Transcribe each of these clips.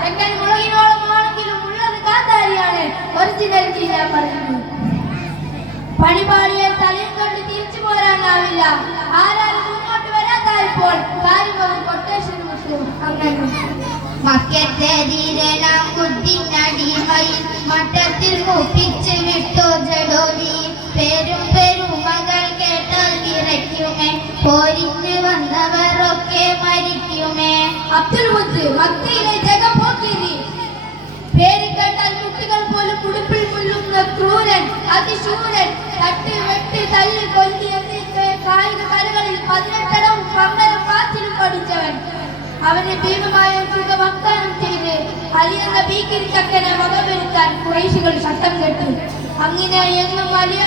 അരക്കൽ മുളകിനോളമാണെങ്കിലും ഉള്ളത് കാന്താരിയാണ്. ഒറിജിനൽ ചീര പറഞ്ഞു പണിപാളിയെ തലയിൽ കൊണ്ട് തിരിച്ചു പോരാനാവില്ല. ആരാലും മുന്നോട്ട് വരാതായപ്പോൾ കാര്യവും കൊട്ടേഷനും മക്കത്തെതിരണം കുത്തിനടിമയിൽ മട്ടത്തിൽ മുപ്പിച്ച് വിട്ടു ജഡോലി പെരും പെരും മകൾ കേട്ടാൽ വിറയ്ക്കുമേ. പോരിഞ്ഞ് വന്നവരൊക്കെ മരിക്കുമേ. അബ്ദുൽ മുത്ത് മക്കയിലെ ജഗ അതിശൂരൻ തട്ടി വെട്ടി തല്ലി കൊല്ലി എന്നീ കായിക കലകളിൽ പതിനെട്ടടവും പങ്കരം കാത്തിലും പഠിച്ചവൻ അവന് ഭീമമായ തുക വാഗ്ദാനം ചെയ്ത് അലി എന്ന ഭീക്കിരി ചക്കനെ വകവരുത്താൻ കുറേശികൾ ശബ്ദം കെട്ടി. അങ്ങനെ എന്നും വലിയ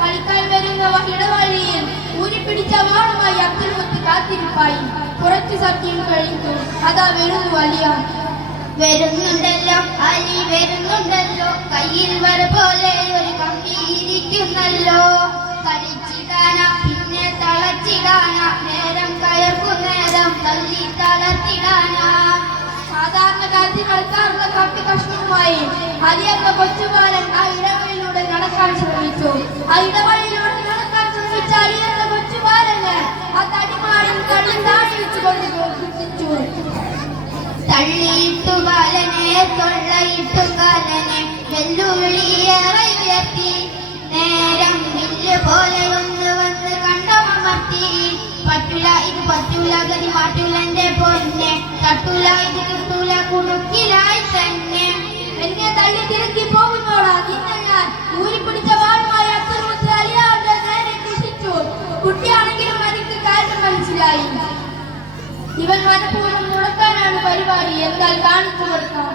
കളിക്കാൻ വരുന്ന ഇടവഴിയിൽ ഊരിപ്പിടിച്ച വാളുമായി അബ്ദുൽ മുത്ത് കാത്തിരിപ്പായി. കുറച്ചു സത്യം കഴിഞ്ഞു. അതാ വരുന്നു വലിയ വരുന്നുണ്ടല്ലോ അലി വരുന്നുണ്ടല്ലോ കയ്യിൽ വര പോലെ ഒരു കമ്പി ഇരിക്കുന്നല്ലോ. കടിച്ചിടാന പിന്നെ തളച്ചിടാന നേരം കയർക്കും നേരം തല്ലി തളർത്തിടാന. സാധാരണ കാലത്ത് കളിക്കാറുള്ള കമ്പി കഷ്ണവുമായി അലി എന്ന ആ ഇടവഴിയിലൂടെ നടക്കാൻ ശ്രമിച്ചു. ആ ഇടവഴിയിലൂടെ നടക്കാൻ ശ്രമിച്ച അലി എന്ന കൊച്ചുകാരന് ആ തടിമാടിൽ തള്ളി താഴെ വെച്ചുകൊണ്ട് കുത്തിച്ചു തള്ളിയിട്ടു കാലനെ തൊള്ളയിട്ടു കാലനെ വെല്ലുവിളിയേറെ നേരം വില്ല് പോലെ ഒന്ന് വന്ന് കണ്ടമർത്തി പറ്റൂല ഇത് പറ്റൂല ഗതി മാറ്റൂല എന്റെ പൊന്നെ. തട്ടൂല ഇത് കിട്ടൂല കുടുക്കിലായി തന്നെ. എന്നെ തള്ളി തിരക്കി പോകുന്നോളാ ഞാൻ ഊരിപ്പിടിച്ച വാളുമായി അബ്ദുൽ മുത്ത് അലിയാവുടെ നേരെ കൃഷിച്ചു കുട്ടിയാണെങ്കിലും എനിക്ക് കാര്യം മനസ്സിലായി. ഇവൻ മനഃപൂർവം മുടക്കാനാണ് പരിപാടി. എന്നാൽ കാണിച്ചു കൊടുക്കാം.